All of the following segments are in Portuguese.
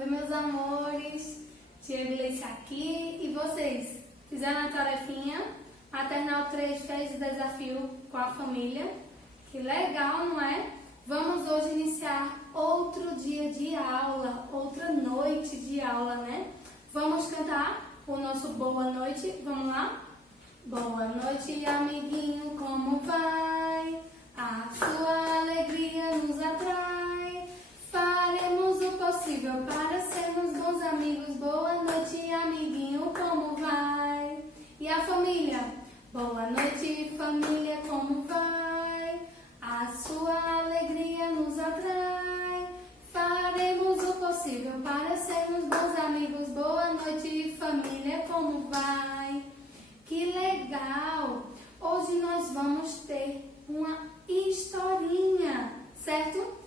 Oi, meus amores, Tia Gleice aqui e vocês? Fizeram a tarefinha? Maternal 3 fez o desafio com a família? Que legal, não é? Vamos hoje iniciar outro dia de aula, outra noite de aula, né? Vamos cantar o nosso boa noite? Vamos lá? Boa noite, amiguinho, como vai? A sua alegria nos atrai. Faremos o possível para sermos bons amigos. Boa noite, amiguinho, como vai? E a família? Boa noite, família, como vai? A sua alegria nos atrai. Faremos o possível para sermos bons amigos. Boa noite, família, como vai? Que legal! Hoje nós vamos ter uma historinha, certo?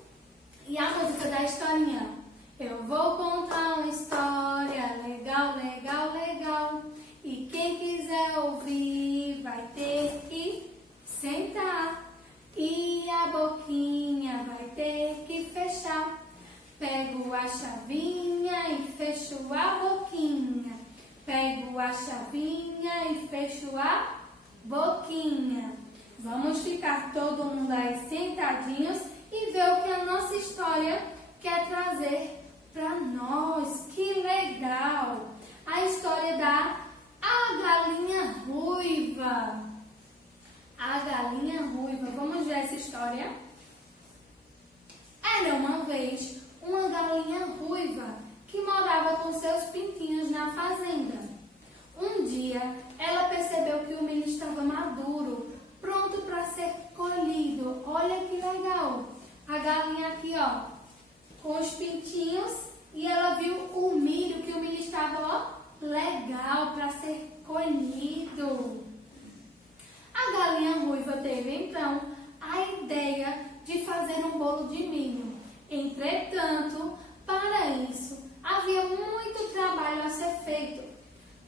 E a música da historinha? Eu vou contar uma história legal, legal, legal. E quem quiser ouvir vai ter que sentar. E a boquinha vai ter que fechar. Pego a chavinha e fecho a boquinha. Pego a chavinha e fecho a boquinha. Vamos ficar todo mundo aí sentadinhos e ver o que a nossa história quer trazer para nós. Que legal! A história da A Galinha Ruiva. A Galinha Ruiva. Vamos ver essa história? Era uma vez uma galinha ruiva que morava com seus pintinhos na fazenda. Um dia, ela percebeu que o milho estava maduro, pronto para ser colhido. Olha que legal! A galinha aqui, ó, com os pintinhos, e ela viu o milho, que o milho estava, ó, legal para ser colhido. A galinha ruiva teve, então, a ideia de fazer um bolo de milho. Entretanto, para isso, havia muito trabalho a ser feito.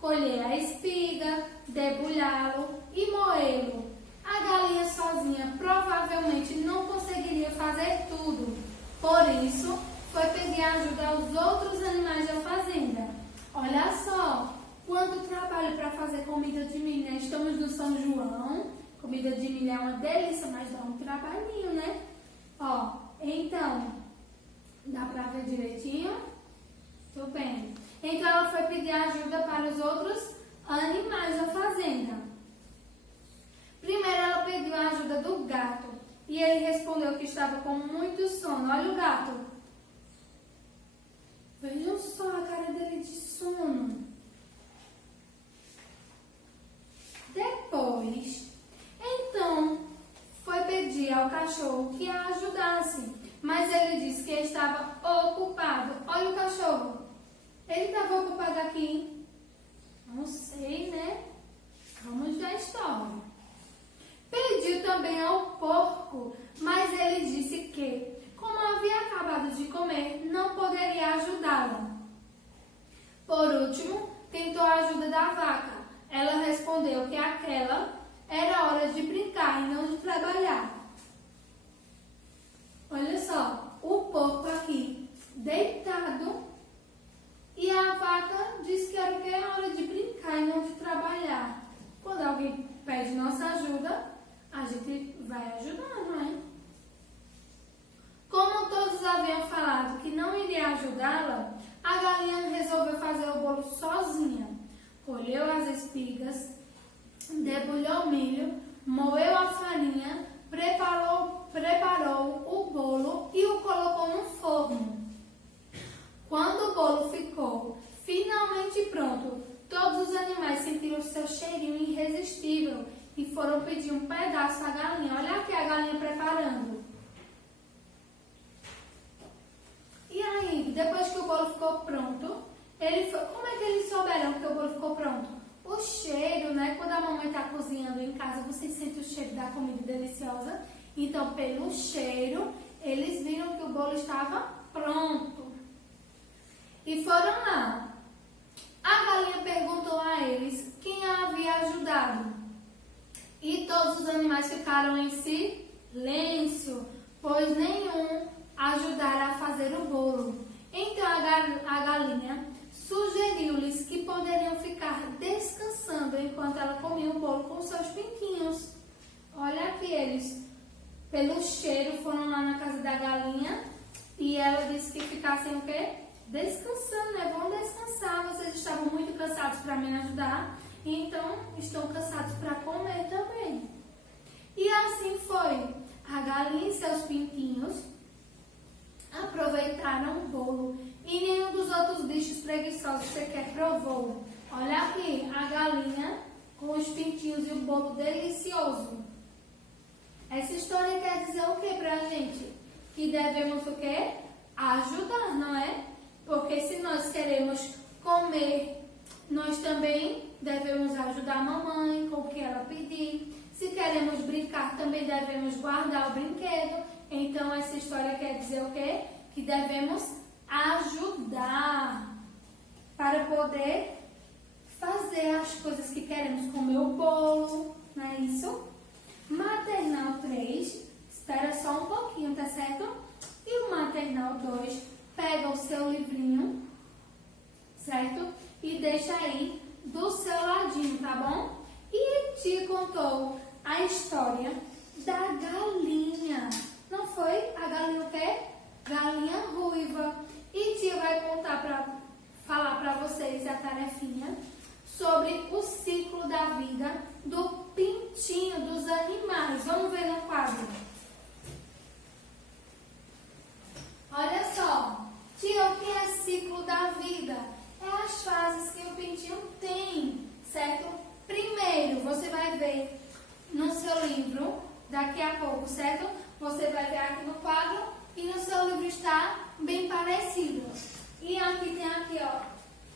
Colher a espiga, debulhá-lo e moê-lo. A galinha sozinha provavelmente não conseguiria fazer tudo. Por isso, foi pedir ajuda aos outros animais da fazenda. Olha só, quanto trabalho para fazer comida de milho, né? Estamos no São João, comida de milho é uma delícia, mas dá um trabalhinho, né? Ó, então, dá para ver direitinho? Tudo bem. Então, ela foi pedir ajuda para os outros animais da fazenda. Primeiro, ela pediu a ajuda do gato e ele respondeu que estava com muito sono. Olha o gato. Vejam só a cara dele de sono. Depois, então, foi pedir ao cachorro que a ajudasse, mas ele disse que estava ocupado. Olha o cachorro. Ele estava ocupado aqui? Não sei, né? Vamos ver a história. Pediu também ao porco, mas ele disse que, como havia acabado de comer, não poderia ajudá-la. Por último, tentou a ajuda da vaca. Ela respondeu que aquela era hora de brincar e não de trabalhar. Olha só, o porco aqui, deitado, e a vaca disse que era o que? É hora de brincar e não de trabalhar. Quando alguém pede nossa ajuda, a gente vai ajudar, não é? Como todos haviam falado que não iria ajudá-la, a galinha resolveu fazer o bolo sozinha. Colheu as espigas, debulhou o milho, moeu a farinha, preparou o bolo e o colocou no forno. Quando o bolo ficou finalmente pronto, todos os animais sentiram seu cheirinho irresistível e foram pedir um pedaço à galinha. Olha aqui a galinha preparando. E aí, depois que o bolo ficou pronto, como é que eles souberam que o bolo ficou pronto? O cheiro, né? Quando a mamãe está cozinhando em casa, você sente o cheiro da comida deliciosa. Então, pelo cheiro, eles viram que o bolo estava pronto. E foram lá. A galinha perguntou a eles quem a havia ajudado. E todos os animais ficaram em silêncio, pois nenhum ajudara a fazer o bolo. Então a galinha sugeriu-lhes que poderiam ficar descansando enquanto ela comia o bolo com seus pintinhos. Olha aqui, eles, pelo cheiro, foram lá na casa da galinha e ela disse que ficassem o quê? Descansando, né? Vão descansar. Vocês estavam muito cansados para me ajudar, então estão cansados para comer também. E assim foi. A galinha e seus pintinhos aproveitaram o bolo e nenhum dos outros bichos preguiçosos sequer provou. Olha aqui, a galinha com os pintinhos e o bolo delicioso. Essa história quer dizer o que pra gente? Que devemos o quê? Ajudar, não é? Porque se nós queremos comer, nós também devemos ajudar a mamãe com o que ela pedir. Se queremos brincar, também devemos guardar o brinquedo. Então, essa história quer dizer o quê? Que devemos ajudar para poder fazer as coisas que queremos, comer o bolo, não é isso? Maternal 3, espera só um pouquinho, tá certo? E o Maternal 2, pega o seu livrinho, certo? E deixa aí do seu ladinho, tá bom? E te contou a história da galinha. Não foi? A galinha o quê? Galinha ruiva. E tia vai falar para vocês a tarefinha sobre o ciclo da vida do pintinho dos animais. Vamos ver no quadro. Olha só. Tia, o que é ciclo da vida? É as fases que o pintinho tem, certo? Primeiro, você vai ver no seu livro, daqui a pouco, certo? Você vai ver aqui no quadro e no seu livro está bem parecido. E aqui tem aqui, ó.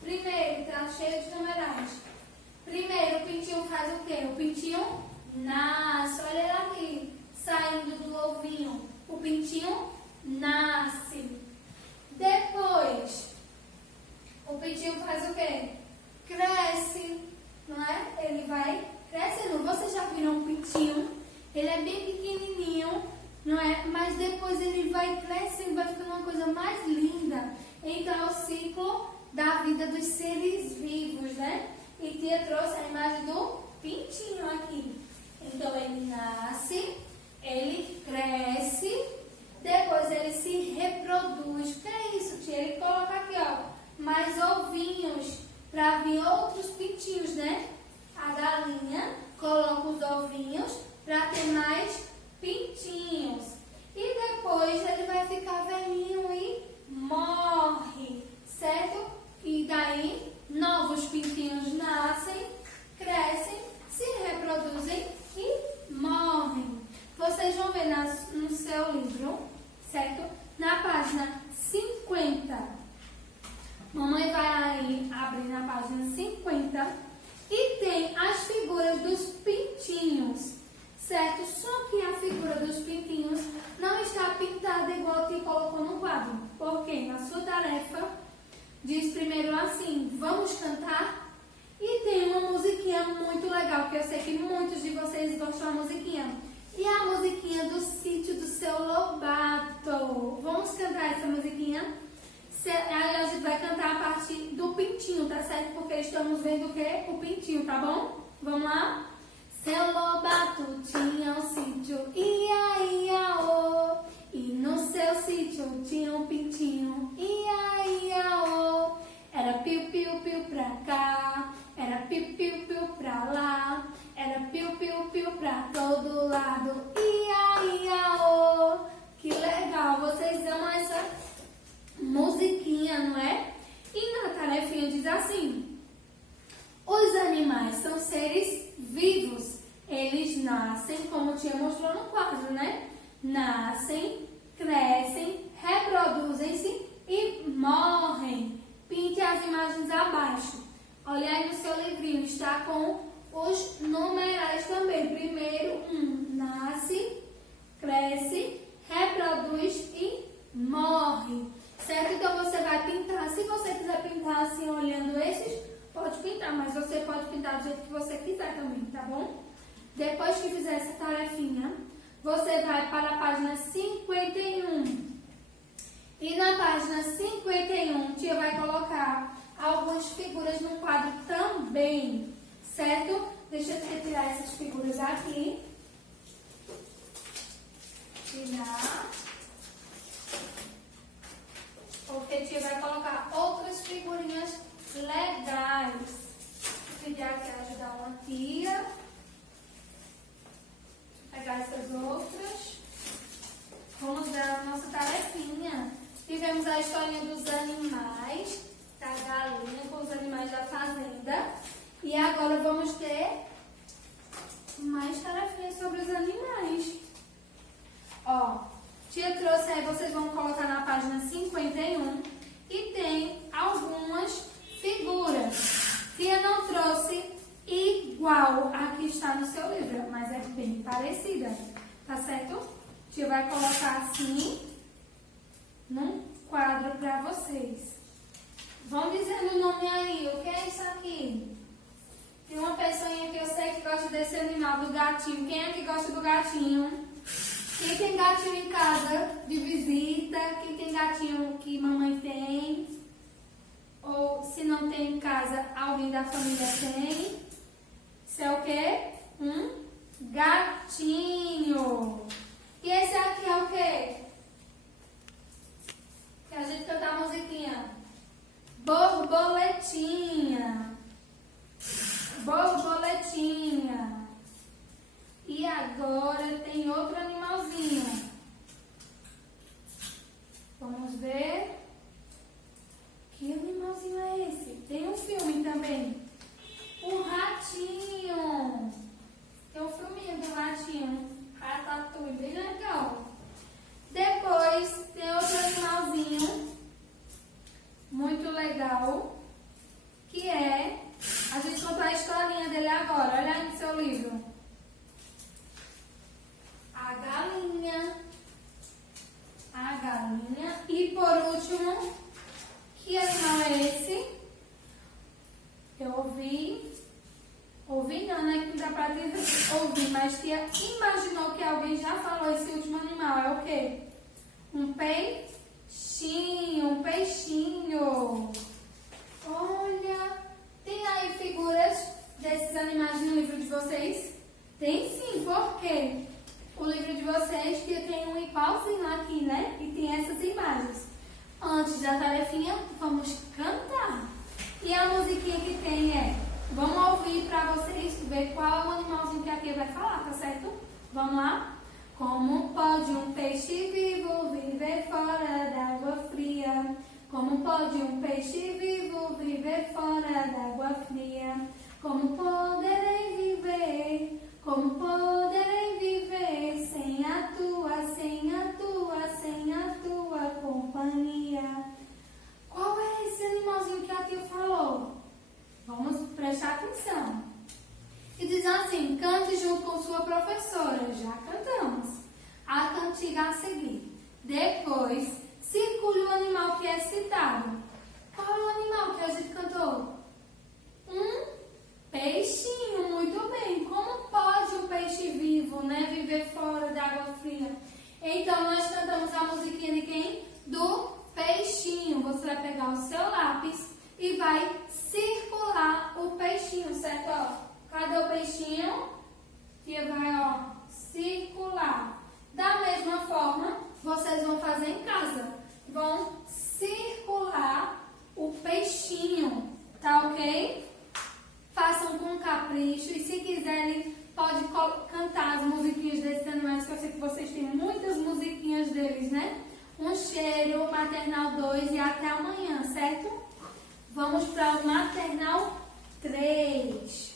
Primeiro, está cheio de numerais. Primeiro, o pintinho faz o quê? O pintinho nasce. Olha ele aqui, saindo do ovinho. O pintinho nasce. Depois, o pintinho faz o quê? Cresce, não é? Ele vai crescendo. Vocês já viram um pintinho? Ele é bem pequenininho, não é? Mas depois ele vai crescendo, vai ficando uma coisa mais linda. Então é o ciclo da vida dos seres vivos, né? E tia trouxe a imagem do pintinho aqui. Então ele nasce, ele cresce, depois ele se reproduz. O que é isso, tia? Ele coloca aqui, ó, mais ovinhos para vir outros pintinhos, né? A galinha coloca os ovinhos para ter mais pintinhos. E depois ele vai ficar velhinho e morre, certo? E daí novos pintinhos nascem, crescem, se reproduzem e morrem. Vocês vão ver no seu livro, certo? Na página 50. Mamãe vai aí abrir na página 50 e tem as figuras dos pintinhos, certo? Só que a figura dos pintinhos não está pintada igual que colocou no quadro. Porque na sua tarefa diz primeiro assim, vamos cantar? E tem uma musiquinha muito legal, que eu sei que muitos de vocês gostam da musiquinha. E a musiquinha do Sítio do Seu Lobato. Vamos cantar essa musiquinha? Aí a gente vai cantar a partir do pintinho, tá certo? Porque estamos vendo o quê? O pintinho, tá bom? Vamos lá? Seu Lobato tinha um sítio, ia, ia, ô. E no seu sítio tinha um pintinho, ia, ia, ô. Era piu, piu, piu pra cá, era piu, piu, piu pra lá. Era piu, piu, piu pra todo lado, ia, ia, ô. Que legal, vocês amam essa musiquinha, não é? E na tarefinha diz assim: os animais são seres vivos. Eles nascem, como a tia mostrou no quadro, né? Nascem, crescem, reproduzem-se e morrem. Pinte as imagens abaixo. Olha aí no seu livrinho, está com os numerais também. Primeiro, nasce, cresce, reproduz e morre. Certo? Então você vai pintar. Se você quiser pintar assim, olhando esses, pode pintar, mas você pode pintar do jeito que você quiser também, tá bom? Depois que fizer essa tarefinha, você vai para a página 51 E na página 51, tia vai colocar algumas figuras no quadro também, certo? Deixa eu retirar essas figuras aqui. Tirar. Porque a tia vai colocar outras figurinhas legais. Vou pedir aqui ajudar uma tia. Vou pegar essas outras. Vamos dar a nossa tarefinha. Tivemos a historinha dos animais, da galinha com os animais da fazenda. E agora vamos ter mais tarefinhas sobre os animais. Ó, tia trouxe aí, vocês vão colocar na página 51 e tem algumas figuras. Tia não trouxe igual a que está no seu livro, mas é bem parecida, tá certo? Tia vai colocar assim num quadro para vocês. Vão dizendo o nome aí, o que é isso aqui? Tem uma pessoinha que eu sei que gosta desse animal, do gatinho. Quem é que gosta do gatinho? Quem tem gatinho em casa de visita? Quem tem gatinho que mamãe tem? Ou se não tem em casa, alguém da família tem? Isso é o quê? Um gatinho. E esse aqui é o quê? Que a gente canta a musiquinha. Borboletinha. Borboletinha. E agora tem outro animalzinho. Vamos ver. Que animalzinho é esse? Tem um filme também. O ratinho. Tem um filminho do ratinho. Ratatouille, bem legal. Depois tem outro animalzinho muito legal, que é, a gente contou a historinha dele agora, olha aí no seu livro. A galinha. A galinha. E por último, que animal é esse? Eu ouvi não, né? Que não dá pra dizer ouvir, mas tia imaginou que alguém já falou esse último animal. É o quê? Um peixinho, um peixinho. Olha, tem aí figuras desses animais no livro de vocês? Tem sim, por quê? O livro de vocês que tem um igualzinho aqui, né? E tem essas imagens. Antes da tarefinha, vamos cantar. E a musiquinha que tem é... Vamos ouvir para vocês ver qual é o animalzinho que aqui vai falar, tá certo? Vamos lá? Como pode um peixe vivo viver fora d'água fria? Como pode um peixe vivo viver fora d'água fria? Como poderei viver? Como poderei viver sem a tua companhia? Qual é esse animalzinho que a tia falou? Vamos prestar atenção. E diz assim, cante junto com sua professora. Já cantamos. A cantiga a seguir. Depois, circule o animal que é citado. Qual é o animal que a gente cantou? Um peixinho, muito bem. Como pode um peixe vivo, né, viver fora da água fria? Então, nós cantamos a musiquinha de quem? Do peixinho. Você vai pegar o seu lápis e vai circular o peixinho, certo? Ó, cadê o peixinho? Que vai, ó, circular. Da mesma forma, vocês vão fazer em casa. Vão circular o peixinho, tá ok? Façam com capricho e se quiserem, pode cantar as musiquinhas desses animais, que eu sei que vocês têm muitas musiquinhas deles, né? Um cheiro, maternal 2 e até amanhã, certo? Vamos para o maternal 3.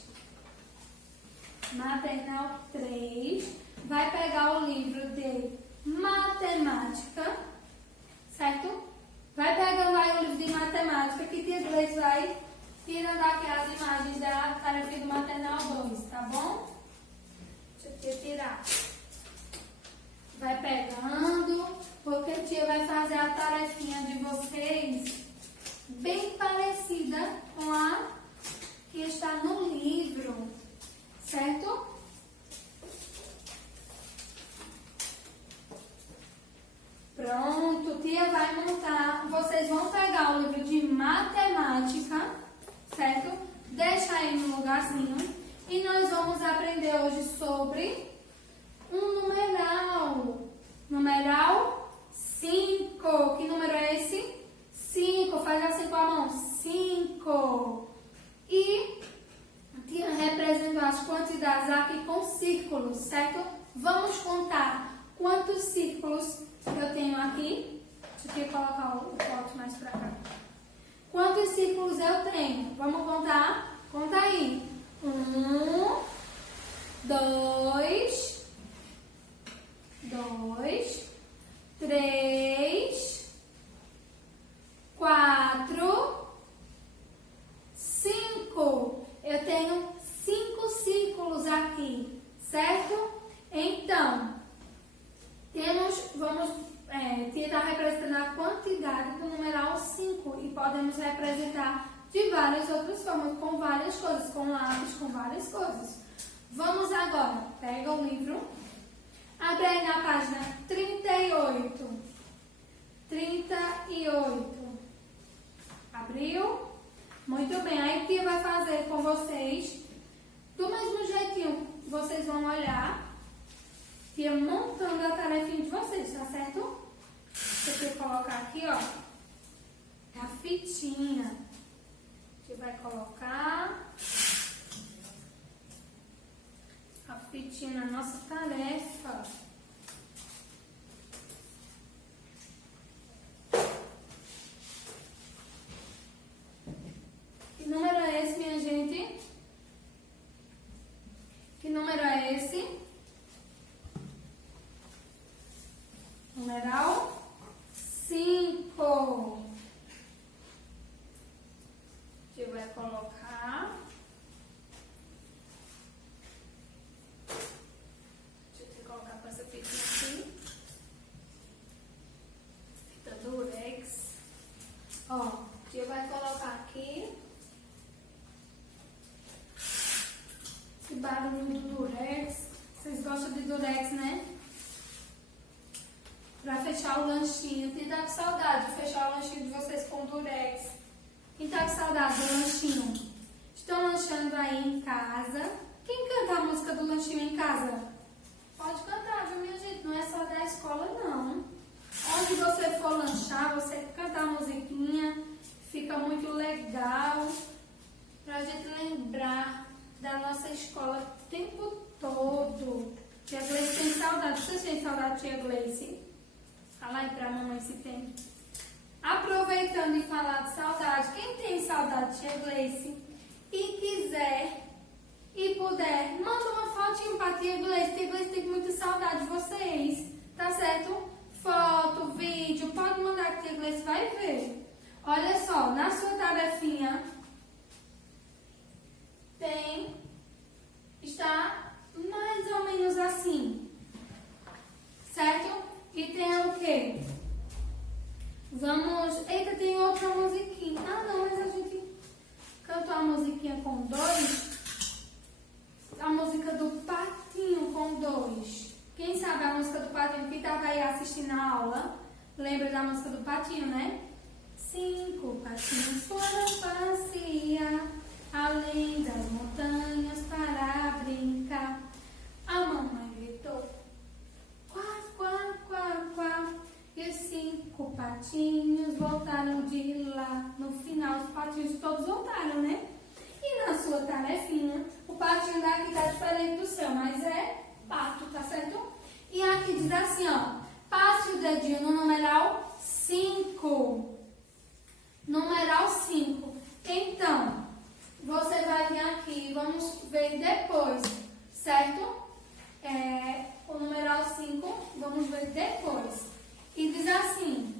Maternal 3. Vai pegar o livro de matemática, certo? Vai pegando aí o livro de matemática, que tia Gleice vai tirando aqui as imagens da tarefa do maternal 2, tá bom? Deixa eu tirar. Vai pegando, porque a tia vai fazer a tarefinha de vocês bem parecida com a que está no livro, certo? Pronto, tia vai montar sobre um numeral. Numeral 5. Que número é esse? 5. Faz assim com a mão. 5. E representa as quantidades aqui com círculos, certo? Vamos contar quantos círculos eu tenho aqui. Deixa eu colocar o pote mais pra cá. Quantos círculos eu tenho? Vamos contar? Conta aí. 1, 2, 3, 4, 5. Eu tenho 5 círculos aqui, certo? Então, vamos tentar representar a quantidade do numeral 5 e podemos representar de várias outras formas, com várias coisas, com lápis, com várias coisas. Vamos agora, pega o livro, abre aí na página 38. 38. Abriu? Muito bem, aí o que vai fazer com vocês? Do mesmo jeitinho, vocês vão olhar e montando a tarefinha de vocês, tá certo? Você vai colocar aqui, ó, a fitinha. A gente vai colocar a fitinha na nossa tarefa. Que número é esse, minha gente? Que número é esse? Numeral 5. A gente vai colocar. Deixa eu colocar com essa fita aqui. Fita durex. Ó, a gente vai colocar aqui. Esse barulho do durex. Vocês gostam de durex, né? Pra fechar o lanchinho. Quem tá com saudade de fechar o lanchinho de vocês com durex? Quem tá com saudade do lanchinho? Estão lanchando aí em casa? Quem canta a música do lanchinho em casa? Pode cantar, viu, minha gente? Não é só da escola, não. Onde você for lanchar, você canta a musiquinha. Fica muito legal. Pra gente lembrar da nossa escola o tempo todo. Tia Gleice tem saudade. Vocês têm saudade, tia Gleice? Fala aí pra mamãe se tem. Aproveitando e falar de saudade, quem tem saudade de tia Gleice e quiser e puder, manda uma fotinho pra tia Gleice. Tia Gleice tem muita saudade de vocês, tá certo? Foto, vídeo, pode mandar que tia Gleice vai ver. Olha só, na sua tarefinha está mais ou menos assim, certo? E tem o quê? Vamos... Eita, tem outra musiquinha. Ah, não, mas a gente cantou a musiquinha com 2. A música do Patinho com 2. Quem sabe a música do Patinho? Quem estava aí assistindo a aula, lembra da música do Patinho, né? 5 patinhos foram passear além das montanhas para brincar. A mamãe gritou: quá, quá, quá, quá. E os 5 patinhos voltaram de lá. No final, os patinhos todos voltaram, né? E na sua tarefinha, o patinho daqui tá diferente do seu, mas é pato, tá certo? E aqui diz assim, ó: passe o dedinho no numeral 5. Numeral 5. Então, você vai vir aqui, vamos ver depois, certo? O numeral 5, vamos ver depois. E diz assim: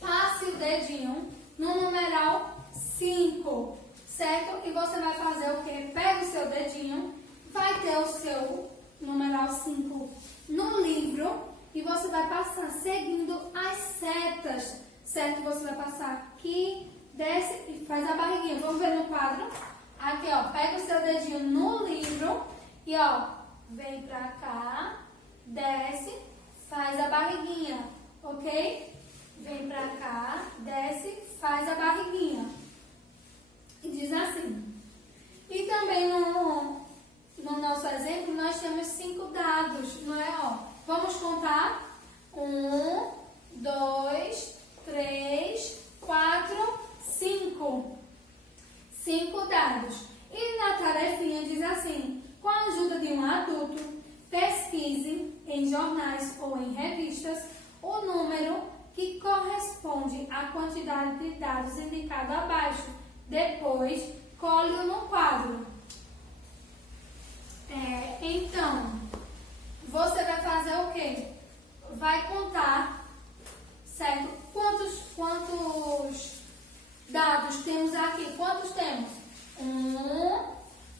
passe o dedinho no numeral 5, certo? E você vai fazer o quê? Pega o seu dedinho, vai ter o seu numeral 5 no livro e você vai passar seguindo as setas, certo? Você vai passar aqui, desce e faz a barriguinha. Vamos ver no quadro? Aqui, ó, pega o seu dedinho no livro e, ó, vem pra cá, desce, faz a barriguinha, ok? Vem pra cá, desce, faz a barriguinha. E diz assim. E também no nosso exemplo, nós temos corresponde à quantidade de dados indicado abaixo. Depois, cole-o no quadro. Então, você vai fazer o quê? Vai contar, certo? Quantos dados temos aqui? Quantos temos? 1,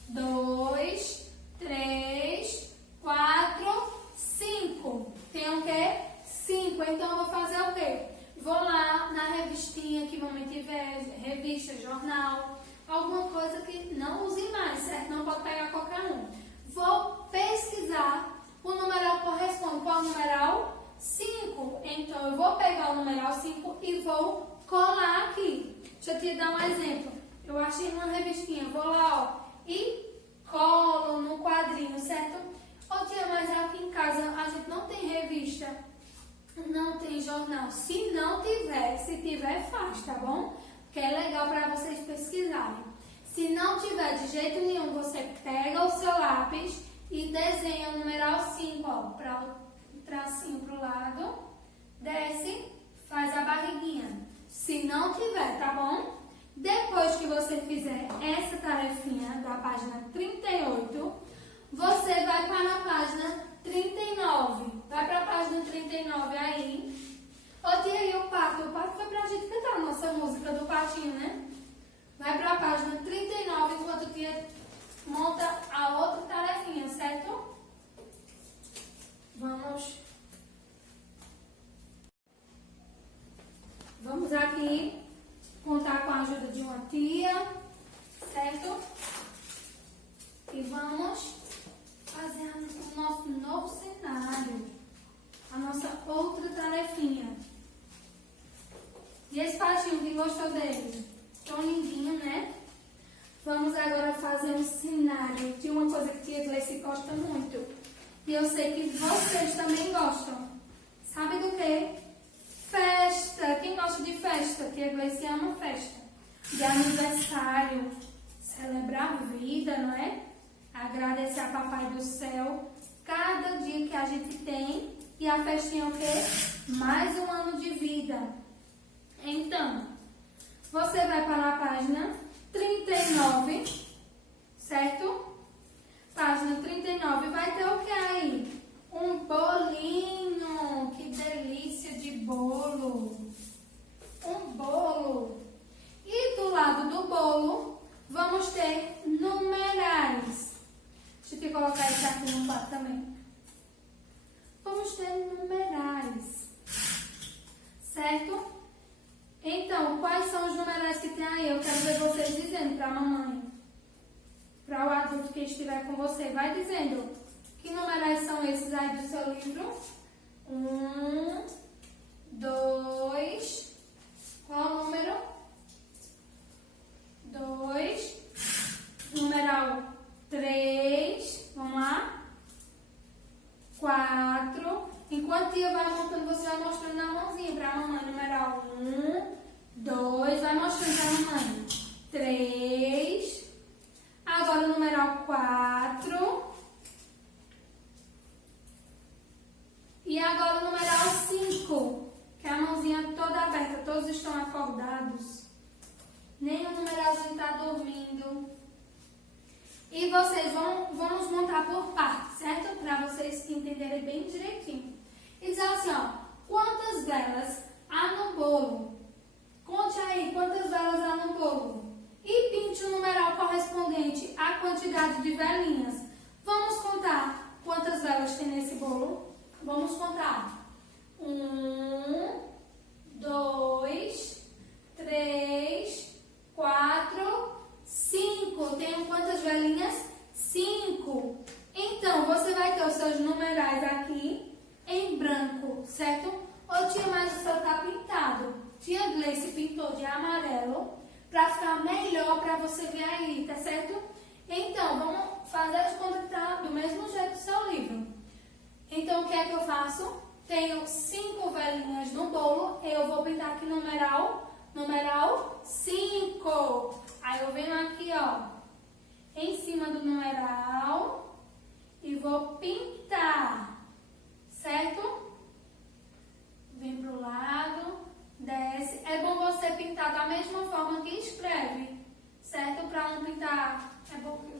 2, 3, 4, 5. Tem o quê? 5. Então, eu vou fazer o quê? Vou lá na revistinha que mamãe tiver, revista, jornal, alguma coisa que não use mais, certo? Não pode pegar qualquer um. Vou pesquisar. O numeral corresponde qual numeral? 5. Então, eu vou pegar o numeral 5 e vou colar aqui. Deixa eu te dar um exemplo. Eu achei uma revistinha, vou lá, ó, e colo no quadrinho, certo? Ô tia, mas aqui em casa a gente não tem revista, não tem jornal. Se não tiver, se tiver faz, tá bom? Porque é legal para vocês pesquisarem. Se não tiver de jeito nenhum, você pega o seu lápis e desenha o numeral 5, ó, para o tracinho pro lado, desce, faz a barriguinha. Se não tiver, tá bom? Depois que você fizer essa tarefinha da página 38, você vai para a página 39. Vai para a página 39 aí. Ô tia, e o pato? O pato foi pra gente cantar a nossa música do patinho, né? Vai para a página 39 enquanto a tia monta a outra tarefinha, certo? Vamos aqui contar com a ajuda de uma tia, certo? E vamos fazer o nosso novo cenário, a nossa outra tarefinha. E esse patinho, quem gostou dele? Tão lindinho, né? Vamos agora fazer um cenário de uma coisa que tia Gleice gosta muito. E eu sei que vocês também gostam. Sabe do quê? Festa. Quem gosta de festa? Tia Gleice ama festa. De aniversário. Celebrar a vida, não é? Agradecer a Papai do Céu cada dia que a gente tem. E a festinha é o quê? Mais um ano de vida. Então, você vai para a página 39, certo? Página 39 vai ter o que aí? Um bolinho. Que delícia de bolo. Um bolo. E do lado do bolo, vamos ter numerais. Deixa eu colocar isso aqui no lado também. Vamos ter numerais. Certo? Então, quais são os numerais que tem aí? Eu quero ver vocês dizendo para a mamãe. Para o adulto que estiver com você. Vai dizendo. Que numerais são esses aí do seu livro? 1, 2. Qual o número? 2. Numeral 3. Vamos lá. 4. Enquanto a tia vai montando, você vai mostrando na mãozinha para a mamãe. Numeral 1, 2. Vai mostrando para a mamãe. 3. Agora o numeral 4. E agora o numeral 5. Que é a mãozinha toda aberta. Todos estão acordados. Nem o numeralzinho está dormindo. E vocês vamos montar por partes, certo? Para vocês entenderem bem direitinho. E diz assim, ó. Quantas velas há no bolo? Conte aí quantas velas há no bolo. E pinte o numeral correspondente à quantidade de velinhas. Vamos contar quantas velas tem nesse bolo? Vamos contar. 1, 2, 3, 4, 5. Tem quantas velinhas? 5. Então, você vai ter os seus numerais aqui em branco, certo? Ô tia, mas o seu tá pintado. Tia Gleice pintou de amarelo para ficar melhor para você ver aí, tá certo? Então, vamos fazer de conta que tá do mesmo jeito do seu livro. Então, o que é que eu faço? Tenho 5 velinhas no bolo, eu vou pintar aqui numeral 5. Aí eu venho aqui, ó, em cima do numeral e vou pintar, certo? Vem pro lado, desce. forma que escreve, certo? Para não pintar,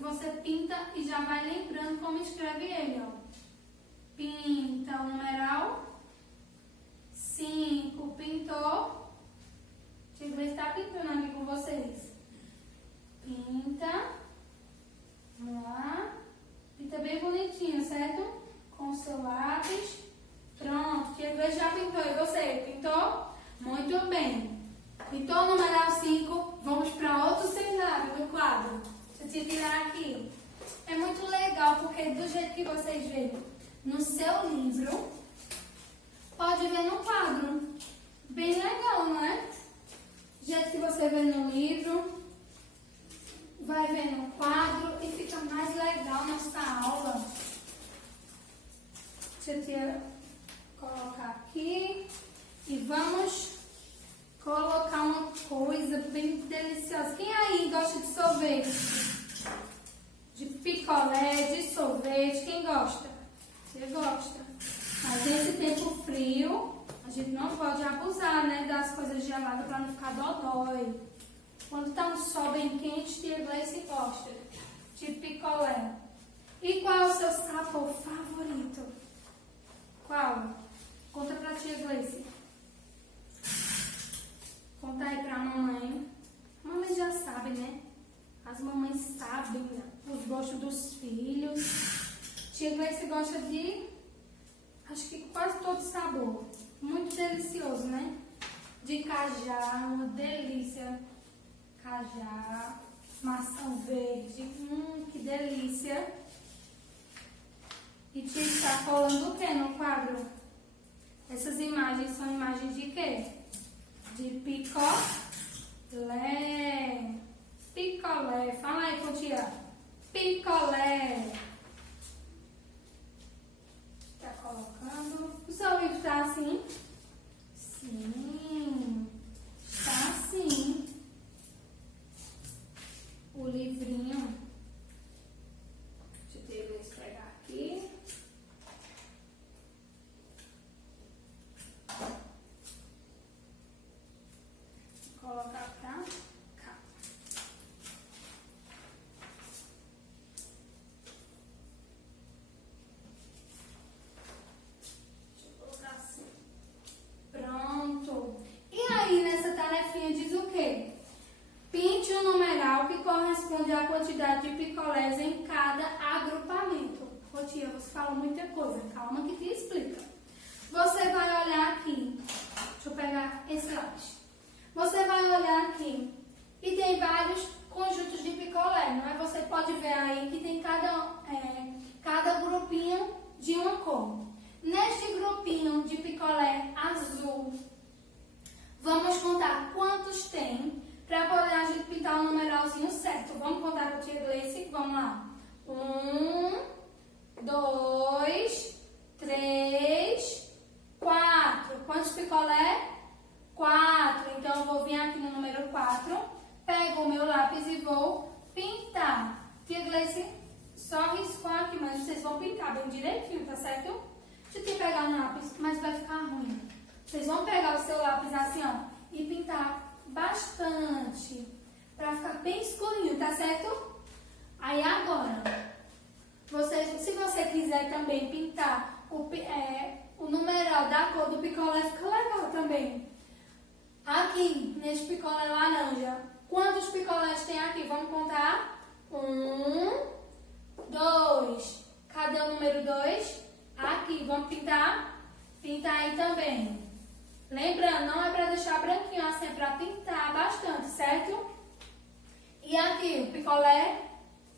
você pinta e já vai lembrando como escreve ele, ó. Pinta o numeral 5, pintou. Tia Gleice está pintando aqui com vocês. Pinta. Vamos lá. Pinta bem bonitinho, certo? Com o seu lápis. Pronto. Tia Gleice já pintou. E você? Pintou? Muito bem. Pintou o numeral 5. Vamos para outro cenário do quadro. Deixa eu te tirar aqui. É muito legal porque do jeito que vocês veem no seu livro, pode ver no quadro. Bem legal, não é? Do jeito que você vê no livro, vai ver no quadro e fica mais legal nossa aula. Deixa eu colocar aqui e vamos colocar uma coisa bem deliciosa. Quem aí gosta de sorvete? De picolé, de sorvete, quem gosta? Você gosta. Mas nesse tempo frio, a gente não pode abusar, né, das coisas geladas para não ficar dodói. Quando tá um sol bem quente, tia Gleice gosta de picolé. E qual é o seu sabor favorito? Qual? Conta pra tia Gleice. Conta aí pra mamãe. A mamãe já sabe, né? As mamães sabem, né, os gostos dos filhos. Tia Gleice gosta de, acho que quase todo sabor. Muito delicioso, né? De cajá, uma delícia. Cajá, maçã verde, que delícia. E tia está colando o que no quadro? Essas imagens são imagens de quê? De picolé. Picolé. Fala aí com tia. Picolé. Tá colocando. O seu livro tá assim? Sim. Está assim. O livrinho. Deixa eu pegar aqui. Vou colocar pra cá. Deixa eu colocar assim. Pronto. E aí, nessa tarefinha diz o quê? Pinte o numeral que corresponde à quantidade de picolés em cada agrupamento. Ô tia, você fala muita coisa. Calma que te explica. Você vai olhar aqui. Deixa eu pegar esse lápis. Você vai olhar aqui. E tem vários conjuntos de picolé, não é? Você pode ver aí que tem cada grupinho de uma cor. Neste grupinho de picolé azul, vamos contar quantos tem para poder a gente pintar o numeralzinho certo. Vamos contar com a tia Gleice? Vamos lá. 1, 2, 3, 4. Quantos picolé? 4. Então, eu vou vir aqui no número 4, pego o meu lápis e vou pintar. Tia Gleice só riscou aqui, mas vocês vão pintar bem direitinho, tá certo? Deixa eu pegar o lápis, mas vai ficar ruim. Vocês vão pegar o seu lápis assim, ó, e pintar bastante, pra ficar bem escurinho, tá certo? Aí agora, se você quiser também pintar o numeral da cor do picolé, fica legal também. Aqui, nesse picolé laranja, quantos picolés tem aqui? Vamos contar? 1, 2. Cadê o número 2? Aqui, vamos pintar? Pintar aí também. Lembrando, não é para deixar branquinho, assim, é para pintar bastante, certo? E aqui, o picolé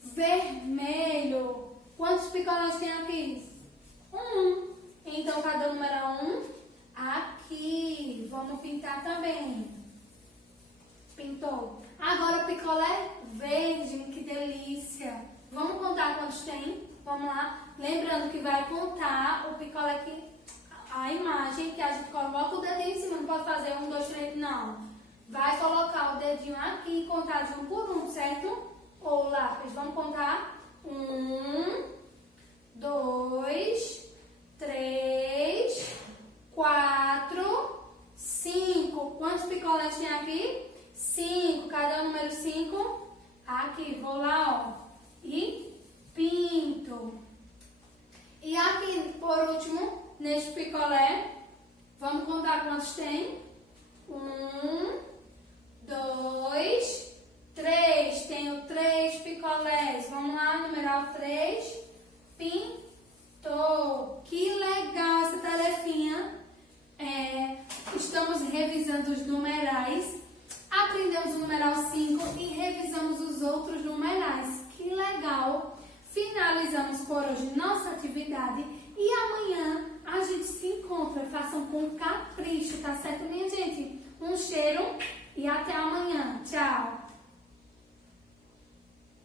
vermelho. Quantos picolés tem aqui? 1. Então, cadê o número 1? Aqui. Vamos pintar também. Pintou. Agora, o picolé verde, que delícia. Vamos contar quantos tem? Vamos lá. Lembrando que vai contar o picolé que... A imagem que a gente coloca o dedinho em cima, não pode fazer 1, 2, 3, não. Vai colocar o dedinho aqui e contar de 1 por 1, certo? Ou lápis, vamos contar? 1, 2, 3, 4, 5. Quantos picolés tem aqui? 5. Cadê o número 5? Aqui, vou lá, ó. E pinto. E aqui, por último, neste picolé, vamos contar quantos tem? 1, 2, 3. Tenho 3 picolés. Vamos lá, numeral 3. Pintou. Que legal essa tarefinha. Estamos revisando os numerais. Aprendemos o numeral 5 e revisamos os outros numerais. Que legal! Finalizamos por hoje nossa atividade e amanhã a gente se encontra. Façam com capricho, tá certo, minha gente? Um cheiro e até amanhã. Tchau!